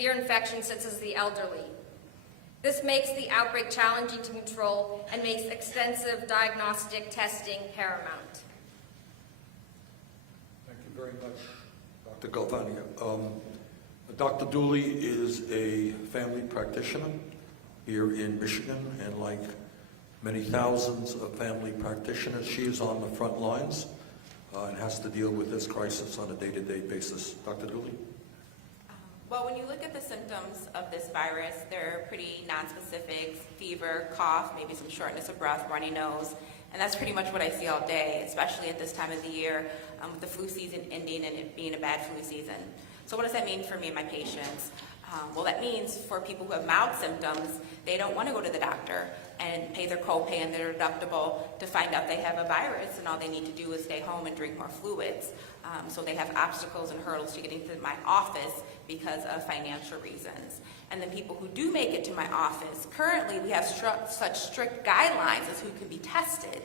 severe infections such as the elderly. This makes the outbreak challenging to control and makes extensive diagnostic testing paramount. Thank you very much, Dr. Galvania. Dr. Dooley is a family practitioner here in Michigan, and like many thousands of family practitioners, she is on the front lines and has to deal with this crisis on a day-to-day basis. Dr. Dooley? Well, when you look at the symptoms of this virus, they're pretty nonspecific: fever, cough, maybe some shortness of breath, runny nose, and that's pretty much what I see all day, especially at this time of the year with the flu season ending and it being a bad flu season. So what does that mean for me and my patients? Well, that means for people who have mild symptoms, they don't want to go to the doctor and pay their copay and their deductible to find out they have a virus, and all they need to do is stay home and drink more fluids. So they have obstacles and hurdles to getting to my office because of financial reasons. And then people who do make it to my office, currently we have such strict guidelines as who can be tested,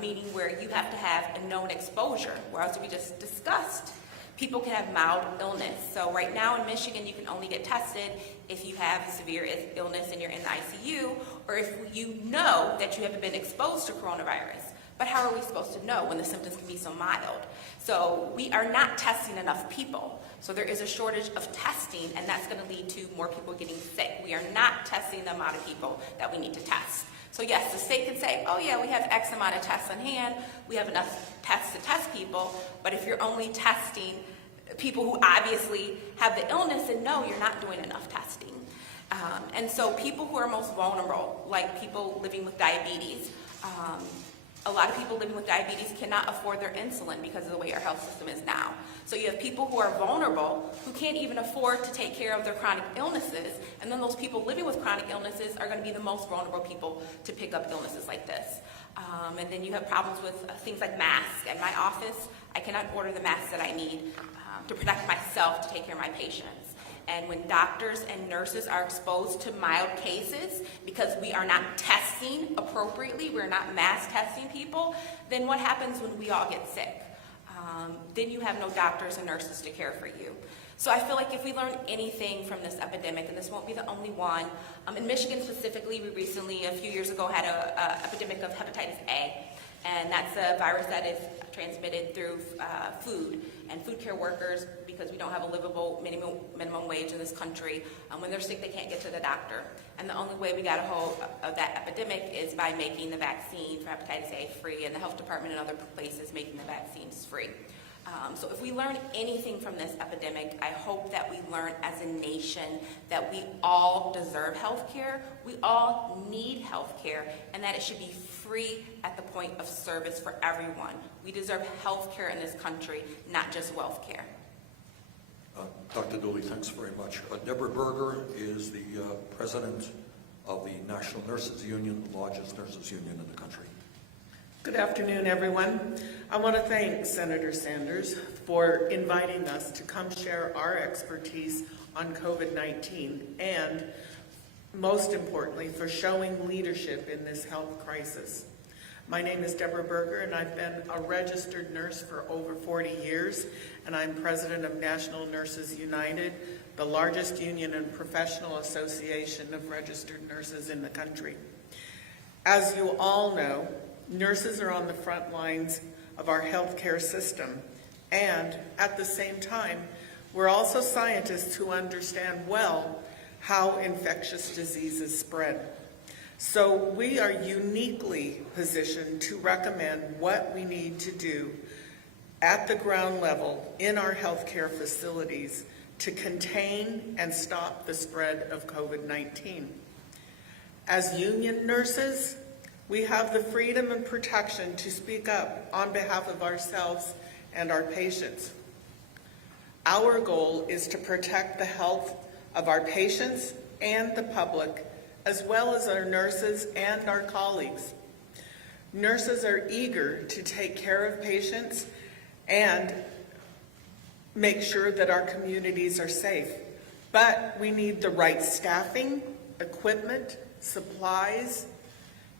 meaning where you have to have a known exposure, whereas we just discussed, people can have mild illness. So right now in Michigan, you can only get tested if you have severe illness and you're in the ICU, or if you know that you have been exposed to coronavirus. But how are we supposed to know when the symptoms can be so mild? So we are not testing enough people. So there is a shortage of testing, and that's going to lead to more people getting sick. We are not testing the amount of people that we need to test. So yes, the state can say, oh yeah, we have X amount of tests on hand, we have enough tests to test people, but if you're only testing people who obviously have the illness, then no, you're not doing enough testing. And so people who are most vulnerable, like people living with diabetes, a lot of people living with diabetes cannot afford their insulin because of the way our health system is now. So you have people who are vulnerable who can't even afford to take care of their chronic illnesses, and then those people living with chronic illnesses are going to be the most vulnerable people to pick up illnesses like this. And then you have problems with things like masks. At my office, I cannot order the masks that I need to protect myself, to take care of my patients. And when doctors and nurses are exposed to mild cases because we are not testing appropriately, we're not mass testing people, then what happens when we all get sick? Then you have no doctors and nurses to care for you. So I feel like if we learn anything from this epidemic, and this won't be the only one, in Michigan specifically, we recently, a few years ago, had an epidemic of hepatitis A. And that's a virus that is transmitted through food. And food care workers, because we don't have a livable minimum wage in this country, when they're sick, they can't get to the doctor. And the only way we got a hold of that epidemic is by making the vaccine for hepatitis A free, and the health department and other places making the vaccines free. So if we learn anything from this epidemic, I hope that we learn as a nation that we all deserve health care, we all need health care, and that it should be free at the point of service for everyone. We deserve health care in this country, not just wealth care. Dr. Dooley, thanks very much. Deborah Berger is the president of the National Nurses Union, the largest nurses union in the country. Good afternoon, everyone. I want to thank Senator Sanders for inviting us to come share our expertise on COVID-19 and, most importantly, for showing leadership in this health crisis. My name is Deborah Berger, and I've been a registered nurse for over 40 years, and I'm president of National Nurses United, the largest union and professional association of registered nurses in the country. As you all know, nurses are on the front lines of our healthcare system, and at the same time, we're also scientists who understand well how infectious diseases spread. So we are uniquely positioned to recommend what we need to do at the ground level in our healthcare facilities to contain and stop the spread of COVID-19. As union nurses, we have the freedom and protection to speak up on behalf of ourselves and our patients. Our goal is to protect the health of our patients and the public, as well as our nurses and our colleagues. Nurses are eager to take care of patients and make sure that our communities are safe. But we need the right staffing, equipment, supplies,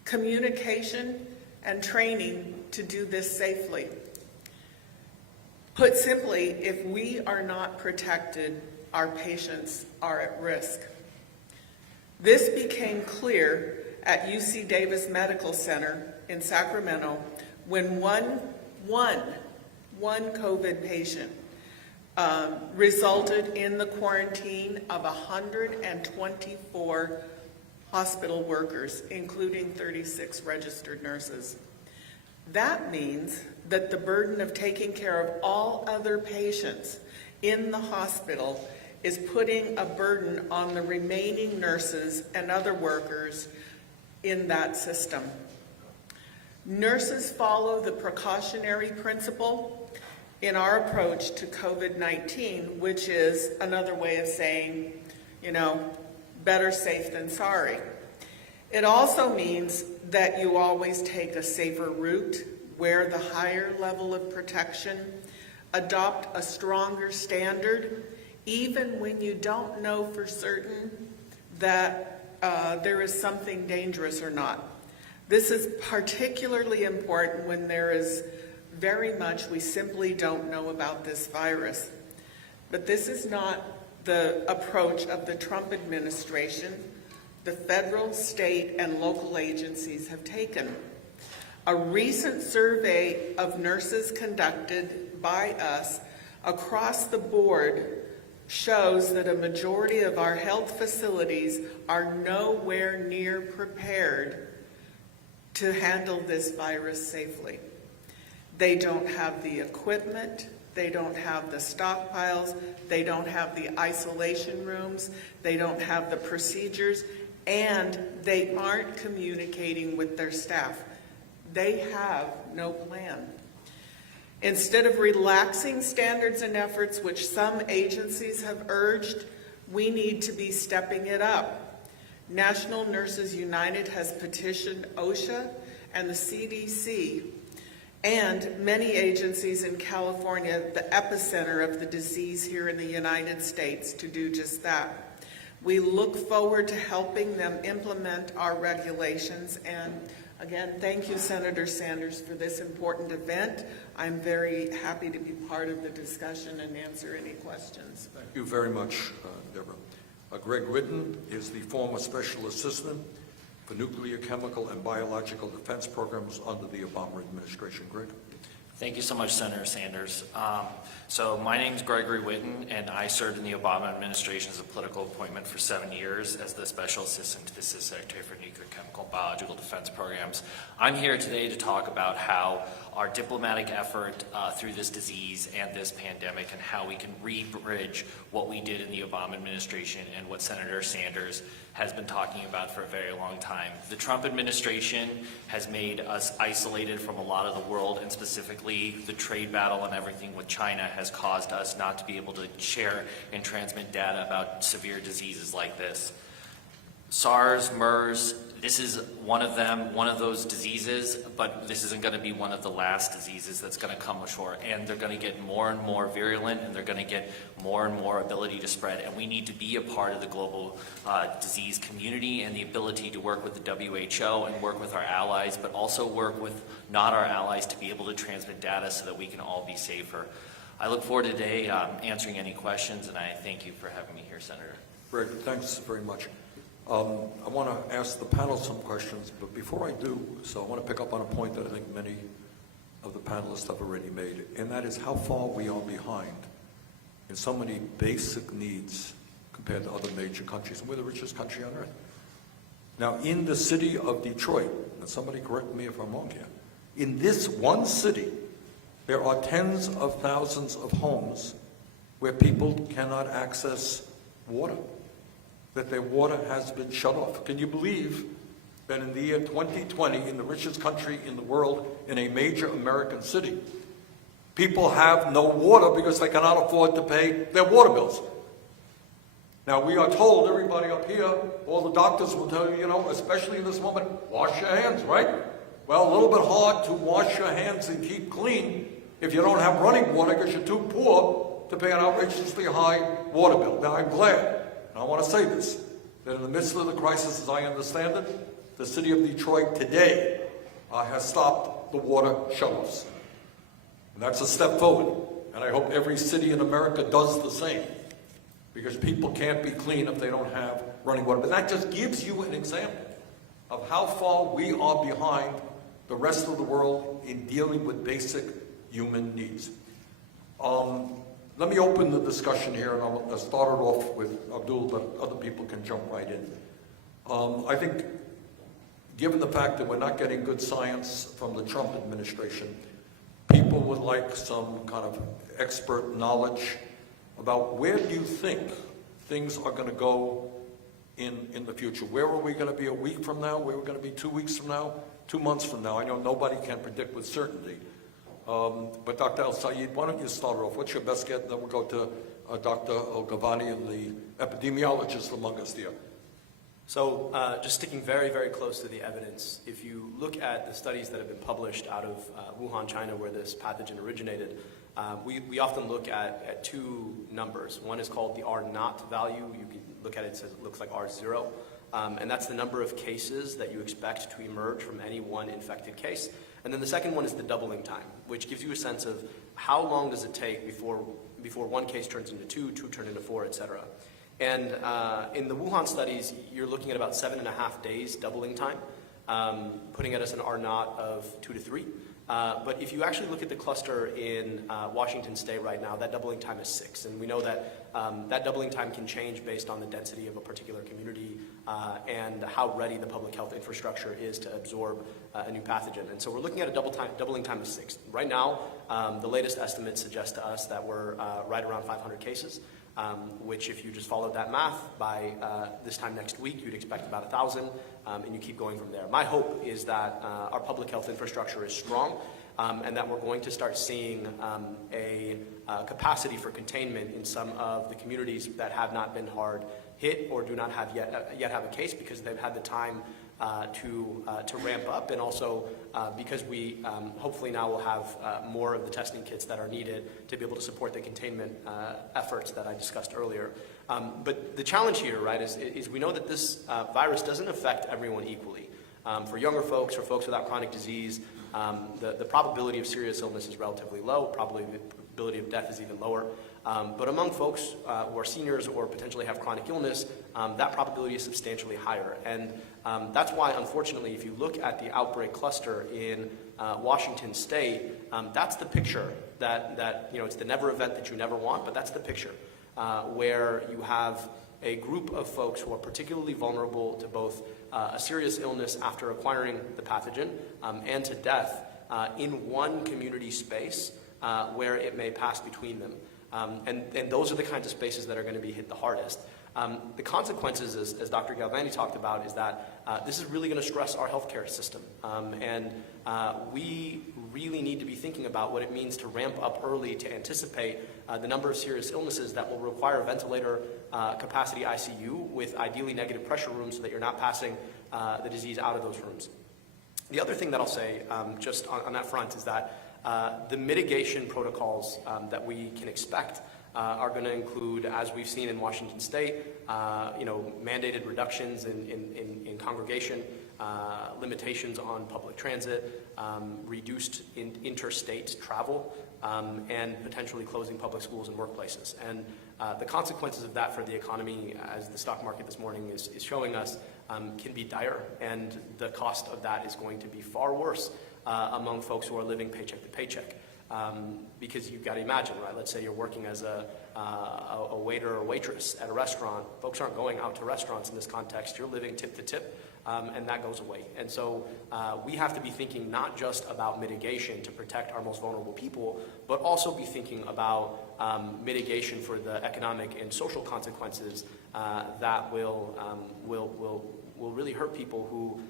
communication, and training to do this safely. Put simply, if we are not protected, our patients are at risk. This became clear at UC Davis Medical Center in Sacramento when one COVID patient resulted in the quarantine of 124 hospital workers, including 36 registered nurses. That means that the burden of taking care of all other patients in the hospital is putting a burden on the remaining nurses and other workers in that system. Nurses follow the precautionary principle in our approach to COVID-19, which is another way of saying, better safe than sorry. It also means that you always take a safer route, wear the higher level of protection, adopt a stronger standard, even when you don't know for certain that there is something dangerous or not. This is particularly important when there is very much we simply don't know about this virus. But this is not the approach of the Trump administration. The federal, state, and local agencies have taken. A recent survey of nurses conducted by us across the board shows that a majority of our health facilities are nowhere near prepared to handle this virus safely. They don't have the equipment, they don't have the stockpiles, they don't have the isolation rooms, they don't have the procedures, and they aren't communicating with their staff. They have no plan. Instead of relaxing standards and efforts, which some agencies have urged, we need to be stepping it up. National Nurses United has petitioned OSHA and the CDC and many agencies in California, the epicenter of the disease here in the United States, to do just that. We look forward to helping them implement our regulations. And again, thank you, Senator Sanders, for this important event. I'm very happy to be part of the discussion and answer any questions. Thank you very much, Deborah. Greg Whitten is the former Special Assistant for Nuclear, Chemical, and Biological Defense Programs under the Obama administration. Greg? Thank you so much, Senator Sanders. So my name is Gregory Whitten, and I served in the Obama administration as a political appointment for 7 years as the Special Assistant to the Assistant Secretary for Nuclear, Chemical, and Biological Defense Programs. I'm here today to talk about how our diplomatic effort through this disease and this pandemic and how we can re-bridge what we did in the Obama administration and what Senator Sanders has been talking about for a very long time. The Trump administration has made us isolated from a lot of the world, and specifically the trade battle and everything with China has caused us not to be able to share and transmit data about severe diseases like this. SARS, MERS, this is one of them, one of those diseases, but this isn't going to be one of the last diseases that's going to come ashore. And they're going to get more and more virulent, and they're going to get more and more ability to spread. And we need to be a part of the global disease community and the ability to work with the WHO and work with our allies, but also work with not our allies to be able to transmit data so that we can all be safer. I look forward to today answering any questions, and I thank you for having me here, Senator. Greg, thanks very much. I want to ask the panel some questions, but before I do so, I want to pick up on a point that I think many of the panelists have already made, and that is how far we are behind in so many basic needs compared to other major countries, and we're the richest country on earth. Now, in the city of Detroit, and somebody correct me if I'm wrong here, in this one city, there are tens of thousands of homes where people cannot access water, that their water has been shut off. Can you believe that in the year 2020, in the richest country in the world, in a major American city, people have no water because they cannot afford to pay their water bills? Now, we are told, everybody up here, all the doctors will tell you, especially in this moment, wash your hands, right? Well, a little bit hard to wash your hands and keep clean if you don't have running water because you're too poor to pay an outrageously high water bill. Now, I'm glad, and I want to say this, that in the midst of the crisis, as I understand it, the city of Detroit today has stopped the water shutoffs. And that's a step forward, and I hope every city in America does the same. because people can't be clean if they don't have running water. But that just gives you an example of how far we are behind the rest of the world in dealing with basic human needs. Let me open the discussion here, and I'll start it off with Abdul, but other people can jump right in. I think, given the fact that we're not getting good science from the Trump administration, people would like some kind of expert knowledge about where do you think things are going to go in the future. Where are we going to be a week from now? Where are we going to be 2 weeks from now? 2 months from now? I know nobody can predict with certainty. But Dr. El-Sayed, why don't you start off? What's your best guess? Then we'll go to Dr. El-Ghavani and the epidemiologist among us here. So just sticking very, very close to the evidence, if you look at the studies that have been published out of Wuhan, China, where this pathogen originated, we often look at two numbers. One is called the R0 value. You can look at it, it says it looks like R0. And that's the number of cases that you expect to emerge from any one infected case. And then the second one is the doubling time, which gives you a sense of how long does it take before one case turns into two turn into four, et cetera. And in the Wuhan studies, you're looking at about 7.5 days doubling time, putting at us an R0 of 2 to 3. But if you actually look at the cluster in Washington State right now, that doubling time is 6. And we know that that doubling time can change based on the density of a particular community and how ready the public health infrastructure is to absorb a new pathogen. And so we're looking at a doubling time of 6. Right now, the latest estimates suggest to us that we're right around 500 cases. Which if you just followed that math, by this time next week, you'd expect about 1,000, and you keep going from there. My hope is that our public health infrastructure is strong, and that we're going to start seeing a capacity for containment in some of the communities that have not been hard hit or do not have yet have a case because they've had the time to ramp up, and also because we hopefully now will have more of the testing kits that are needed to be able to support the containment efforts that I discussed earlier. But the challenge here, right, is we know that this virus doesn't affect everyone equally. For younger folks or folks without chronic disease, the probability of serious illness is relatively low. Probability of death is even lower. But among folks who are seniors or potentially have chronic illness, that probability is substantially higher. And that's why, unfortunately, if you look at the outbreak cluster in Washington State, that's the picture that it's the never event that you never want, but that's the picture where you have a group of folks who are particularly vulnerable to both a serious illness after acquiring the pathogen and to death in one community space where it may pass between them. And those are the kinds of spaces that are going to be hit the hardest. The consequences, as Dr. Galvani talked about, is that this is really going to stress our healthcare system. And we really need to be thinking about what it means to ramp up early to anticipate the number of serious illnesses that will require ventilator capacity ICU with ideally negative pressure rooms so that you're not passing the disease out of those rooms. The other thing that I'll say just on that front is that the mitigation protocols that we can expect are going to include, as we've seen in Washington State, mandated reductions in congregation, limitations on public transit, reduced interstate travel, and potentially closing public schools and workplaces. And the consequences of that for the economy, as the stock market this morning is showing us, can be dire, and the cost of that is going to be far worse among folks who are living paycheck to paycheck. Because you've got to imagine, right? Let's say you're working as a waiter or waitress at a restaurant. Folks aren't going out to restaurants in this context. You're living tip to tip, and that goes away. And so we have to be thinking not just about mitigation to protect our most vulnerable people, but also be thinking about mitigation for the economic and social consequences that will really hurt people who,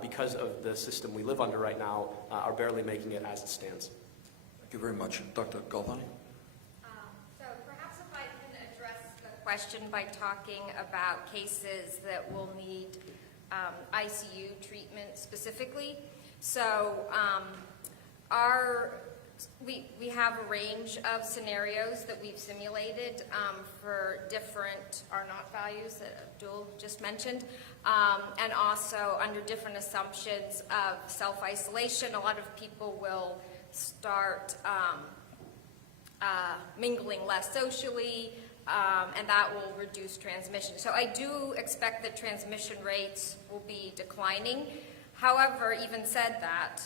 because of the system we live under right now, are barely making it as it stands. Thank you very much. Dr. Galvani? So perhaps if I can address the question by talking about cases that will need ICU treatment specifically. So we have a range of scenarios that we've simulated for different R0 values that Abdul just mentioned, and also under different assumptions of self-isolation. A lot of people will start mingling less socially, and that will reduce transmission. So I do expect that transmission rates will be declining. However, even said that,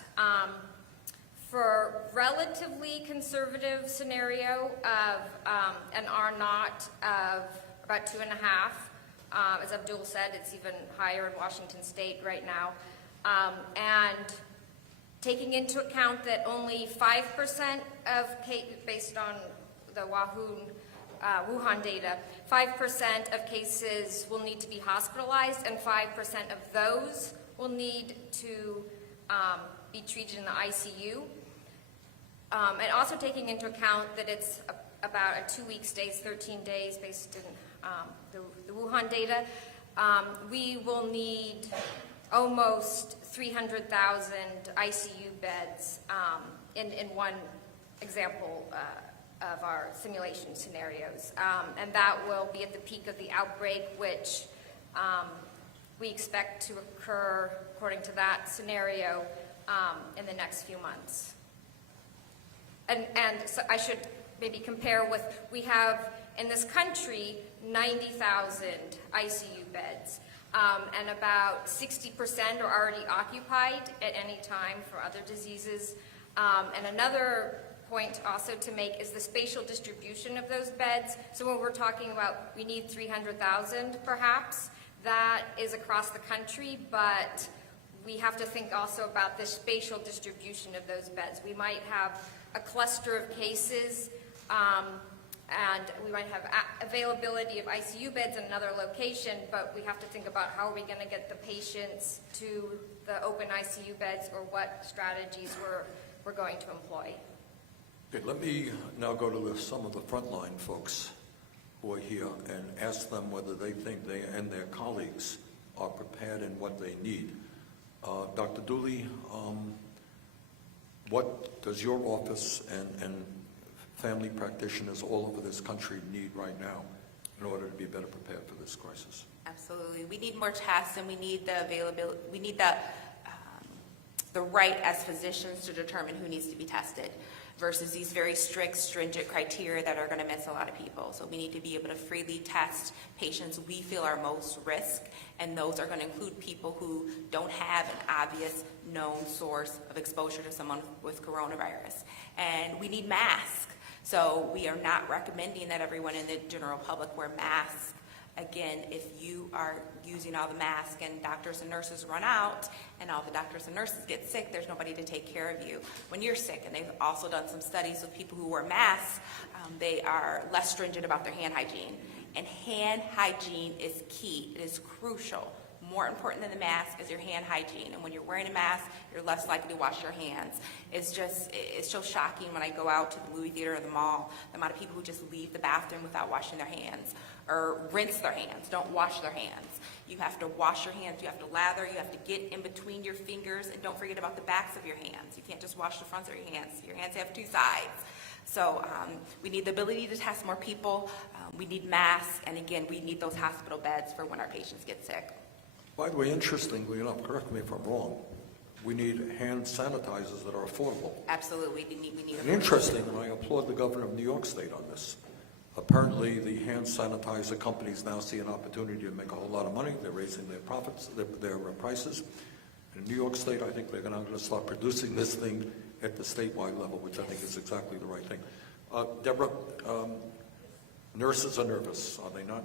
for relatively conservative scenario of an R naught of about 2.5, as Abdul said, it's even higher in Washington State right now, and taking into account that only 5% of based on the Wuhan data, 5% of cases will need to be hospitalized, and 5% of those will need to be treated in the ICU. And also taking into account that it's about a 2-week stay, 13 days based in the Wuhan data, we will need almost 300,000 ICU beds in one example of our simulation scenarios. And that will be at the peak of the outbreak, which we expect to occur, according to that scenario, in the next few months. And so I should maybe compare with, we have in this country 90,000 ICU beds, and about 60% are already occupied at any time for other diseases. And another point also to make is the spatial distribution of those beds. So when we're talking about we need 300,000 perhaps, that is across the country, but we have to think also about the spatial distribution of those beds. We might have a cluster of cases, and we might have availability of ICU beds in another location, but we have to think about how are we going to get the patients to the open ICU beds, or what strategies we're going to employ. Okay, let me now go to some of the frontline folks who are here and ask them whether they think they and their colleagues are prepared in what they need. Dr. Dooley, what does your office and family practitioners all over this country need right now in order to be better prepared for this crisis? Absolutely. We need more tests, and we need the availability. We need the right as physicians to determine who needs to be tested, versus these very strict, stringent criteria that are going to miss a lot of people. So we need to be able to freely test patients we feel are most risk, and those are going to include people who don't have an obvious known source of exposure to someone with coronavirus. And we need masks. So we are not recommending that everyone in the general public wear masks. Again, if you are using all the masks and doctors and nurses run out and all the doctors and nurses get sick, there's nobody to take care of you when you're sick. And they've also done some studies with people who wear masks. They are less stringent about their hand hygiene. And hand hygiene is key. It is crucial. More important than the mask is your hand hygiene. And when you're wearing a mask, you're less likely to wash your hands. It's so shocking when I go out to the movie theater or the mall, the amount of people who just leave the bathroom without washing their hands, or rinse their hands, don't wash their hands. You have to wash your hands, you have to lather, you have to get in between your fingers, and don't forget about the backs of your hands. You can't just wash the fronts of your hands. Your hands have two sides. So we need the ability to test more people. We need masks, and again, we need those hospital beds for when our patients get sick. By the way, interestingly enough, correct me if I'm wrong, we need hand sanitizers that are affordable. Absolutely, we need And interesting, and I applaud the governor of New York State on this. Apparently, the hand sanitizer companies now see an opportunity to make a whole lot of money. They're raising their profits, their prices. In New York State, I think they're going to start producing this thing at the statewide level, which I think is exactly the right thing. Deborah, nurses are nervous, are they not?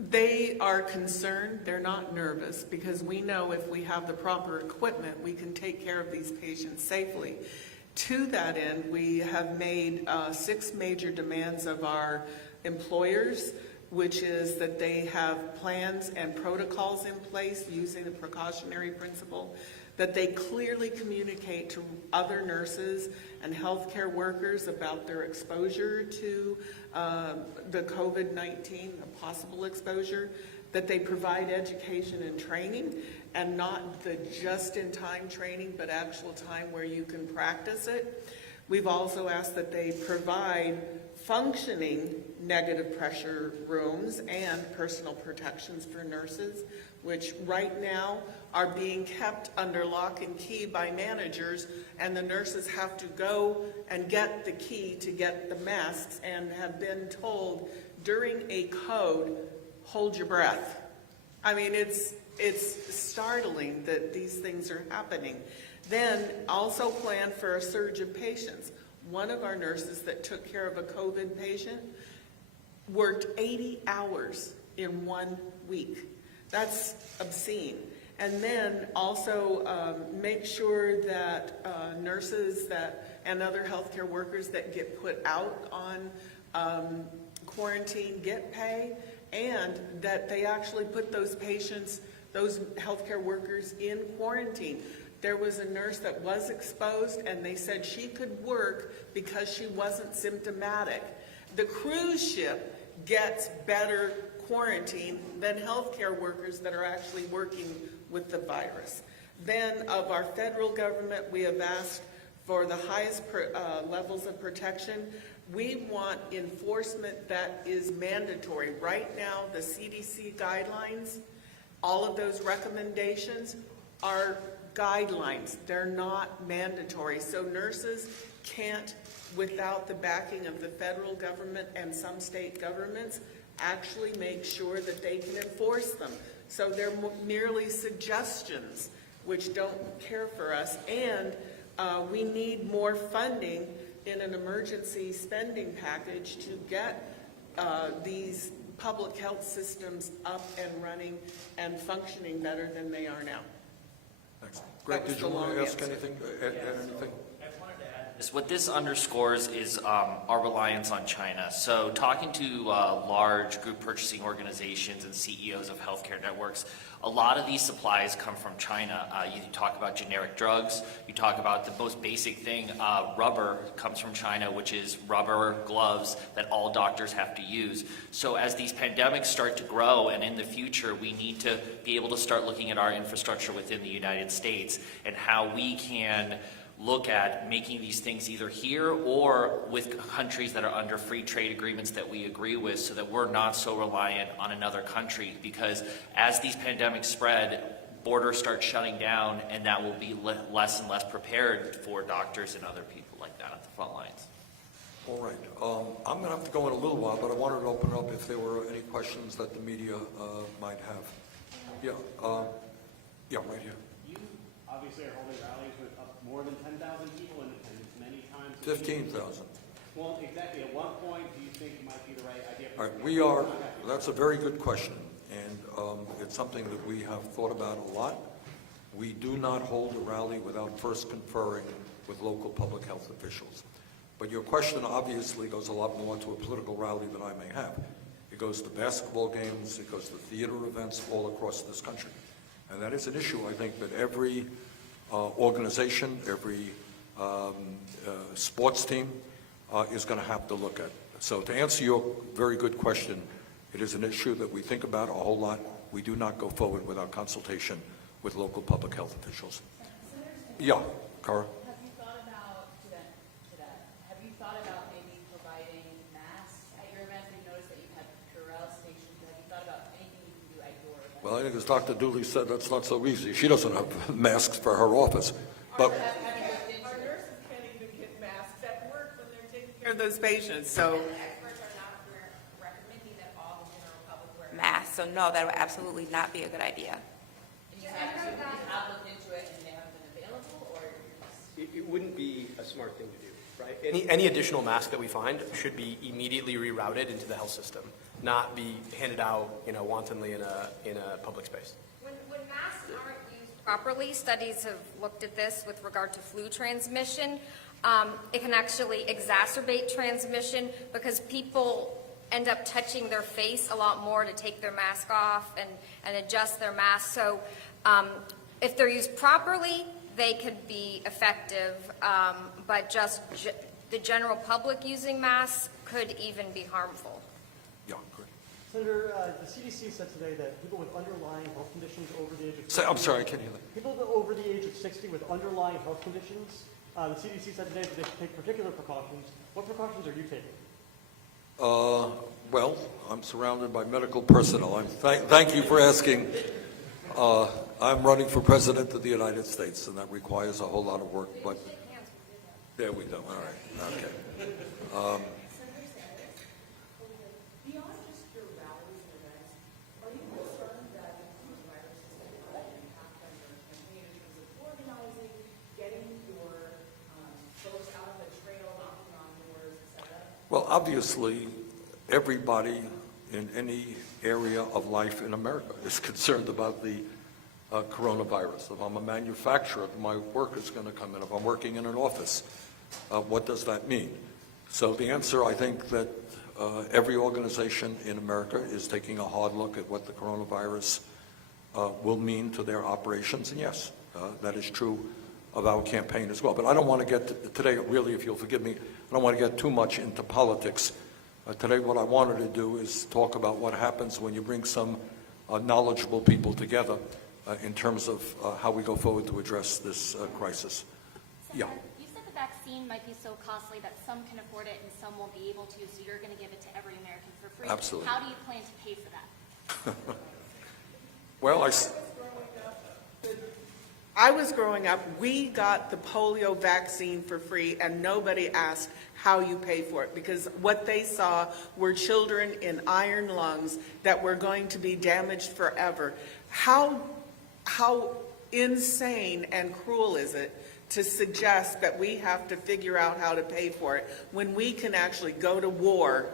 They are concerned, they're not nervous, because we know if we have the proper equipment, we can take care of these patients safely. To that end, we have made 6 major demands of our employers, which is that they have plans and protocols in place using the precautionary principle, that they clearly communicate to other nurses and healthcare workers about their exposure to the COVID-19, the possible exposure, that they provide education and training, and not the just-in-time training, but actual time where you can practice it. We've also asked that they provide functioning negative pressure rooms and personal protections for nurses, which right now are being kept under lock and key by managers, and the nurses have to go and get the key to get the masks, and have been told during a code, hold your breath. I mean, it's startling that these things are happening. Then also plan for a surge of patients. One of our nurses that took care of a COVID patient worked 80 hours in 1 week. That's obscene. And then also make sure that nurses and other healthcare workers that get put out on quarantine get pay, and that they actually put those patients, those healthcare workers, in quarantine. There was a nurse that was exposed, and they said she could work because she wasn't symptomatic. The cruise ship gets better quarantine than healthcare workers that are actually working with the virus. Then of our federal government, we have asked for the highest levels of protection. We want enforcement that is mandatory. Right now, the CDC guidelines, all of those recommendations are guidelines. They're not mandatory. So nurses can't, without the backing of the federal government and some state governments, actually make sure that they can enforce them. So they're merely suggestions which don't care for us. And we need more funding in an emergency spending package to get these public health systems up and running and functioning better than they are now. Thanks. Greg, was did you the want to long ask answer. anything? Add anything? What this underscores is our reliance on China. So talking to large group purchasing organizations and CEOs of healthcare networks, a lot of these supplies come from China. You talk about generic drugs, you talk about the most basic thing, rubber comes from China, which is rubber gloves that all doctors have to use. So as these pandemics start to grow, and in the future, we need to be able to start looking at our infrastructure within the United States and how we can look at making these things either here or with countries that are under free trade agreements that we agree with, so that we're not so reliant on another country. Because as these pandemics spread, borders start shutting down, and that will be less and less prepared for doctors and other people like that at the front lines. All right. I'm going to have to go in a little while, but I wanted to open up if there were any questions that the media might have. Yeah. Yeah, right here. You obviously are holding rallies with more than 10,000 people in attendance many times a year. 15,000. Well, exactly. At what point do you think it might be the right idea? All right, we are, that's a very good question, and it's something that we have thought about a lot. We do not hold a rally without first conferring with local public health officials. But your question obviously goes a lot more to a political rally than I may have. It goes to basketball games, it goes to theater events all across this country. And that is an issue, I think, that every organization, every sports team is going to have to look at. So to answer your very good question, it is an issue that we think about a whole lot. We do not go forward without consultation with local public health officials. Yeah, Cara? Have you thought about, have you thought about maybe providing masks at your events? We've noticed that you've had Purell stations. Have you thought about anything you can do at your events? Well, I think as Dr. Dooley said, that's not so easy. She doesn't have masks for her office. But Our nurses can't even get masks at work when they're taking care of those patients. So Experts are not recommending that all the general public wear masks, so no, that would absolutely not be a good idea. And you have looked into it and they haven't been available, or you're just... It wouldn't be a smart thing to do, right? Any additional mask that we find should be immediately rerouted into the health system, not be handed out, wantonly in a public space. When masks aren't used properly, studies have looked at this with regard to flu transmission. It can actually exacerbate transmission because people end up touching their face a lot more to take their mask off and adjust their mask. So if they're used properly, they could be effective, but just the general public using masks could even be harmful. yeah, great. Senator, the CDC said today that people with underlying health conditions over the age of 60, I'm sorry, I can't hear that. people over the age of 60 with underlying health conditions, the CDC said today that they should take particular precautions. What precautions are you taking? Well, I'm surrounded by medical personnel. Thank you for asking. I'm running for president of the United States, and that requires a whole lot of work, but there we go. All right, okay. Beyond Well, obviously, everybody in any area of life in America is concerned about the coronavirus. If I'm a manufacturer, my work is going to come in. If I'm working in an office, what does that mean? So the answer, I think that every organization in America is taking a hard look at what the coronavirus will mean to their operations. And yes, that is true of our campaign as well. But I don't want to get today, really, if you'll forgive me, I don't want to get too much into politics. Today, what I wanted to do is talk about what happens when you bring some knowledgeable people together in terms of how we go forward to address this crisis. Yeah. You said the vaccine might be so costly that some can afford it and some won't be able to, so you're going to give it to every American for free. Absolutely. How do you plan to pay for that? Well, I was growing up, we got the polio vaccine for free, and nobody asked how you pay for it, because what they saw were children in iron lungs that were going to be damaged forever. How insane and cruel is it to suggest that we have to figure out how to pay for it when we can actually go to war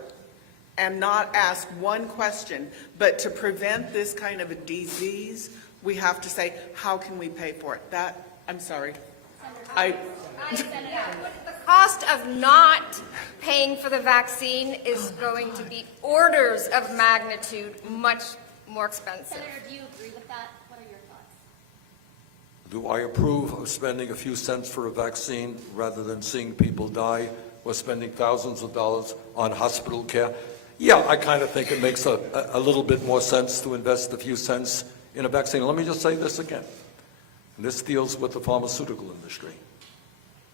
and not ask one question, but to prevent this kind of a disease, we have to say, how can we pay for it? That, I'm sorry. The cost of not paying for the vaccine is going to be orders of magnitude much more expensive. Senator, do you agree with that? What are your thoughts? do I approve of spending a few cents for a vaccine rather than seeing people die or spending thousands of dollars on hospital care? Yeah, I kind of think it makes a little bit more sense to invest a few cents in a vaccine. Let me just say this again. And this deals with the pharmaceutical industry.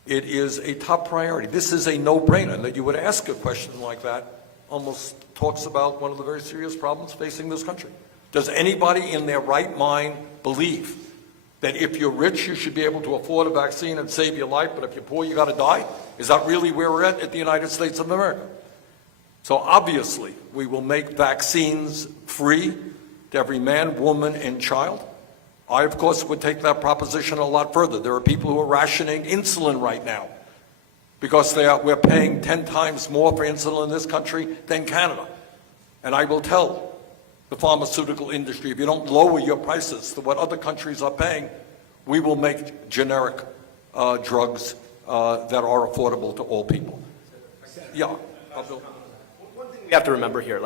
It is a top priority. This is a no-brainer. And that you would ask a question like that almost talks about one of the very serious problems facing this country. Does anybody in their right mind believe that if you're rich, you should be able to afford a vaccine and save your life, but if you're poor, you got to die? Is that really where we're at the United States of America? So obviously, we will make vaccines free to every man, woman, and child. I, of course, would take that proposition a lot further. There are people who are rationing insulin right now because we're paying 10 times more for insulin in this country than Canada. And I will tell the pharmaceutical industry, if you don't lower your prices to what other countries are paying, we will make generic drugs that are affordable to all people. Yeah. One thing we have to remember here,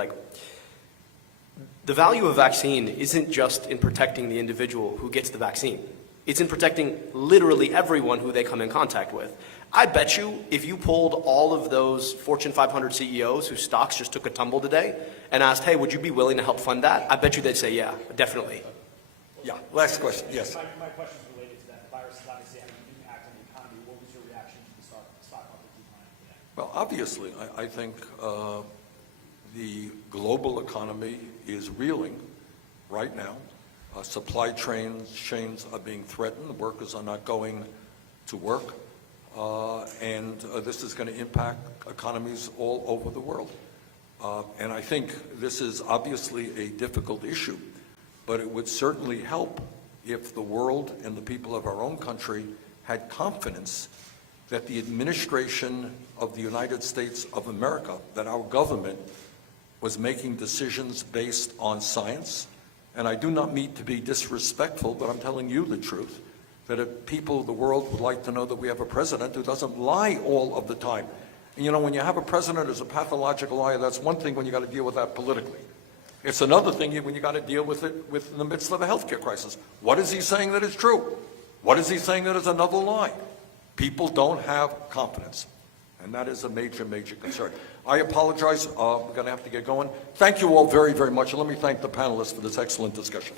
the value of a vaccine isn't just in protecting the individual who gets the vaccine. It's in protecting literally everyone who they come in contact with. I bet you if you polled all of those Fortune 500 CEOs whose stocks just took a tumble today and asked, hey, would you be willing to help fund that? I bet you they'd say, yeah, definitely. Yeah. Last question. Yes. My question is related to that. The virus is obviously having an impact on the economy. What was your reaction to the stock market decline today? Well, obviously, I think the global economy is reeling right now. Supply chains are being threatened. Workers are not going to work. And this is going to impact economies all over the world. And I think this is obviously a difficult issue, but it would certainly help if the world and the people of our own country had confidence that the administration of the United States of America, that our government was making decisions based on science. And I do not mean to be disrespectful, but I'm telling you the truth, that if people of the world would like to know that we have a president who doesn't lie all of the time. And you know, when you have a president who's a pathological liar, that's one thing when you got to deal with that politically. It's another thing when you got to deal with it in the midst of a healthcare crisis. What is he saying that is true? What is he saying that is another lie? People don't have confidence. And that is a major, major concern. I apologize. We're going to have to get going. Thank you all very, very much. And let me thank the panelists for this excellent discussion.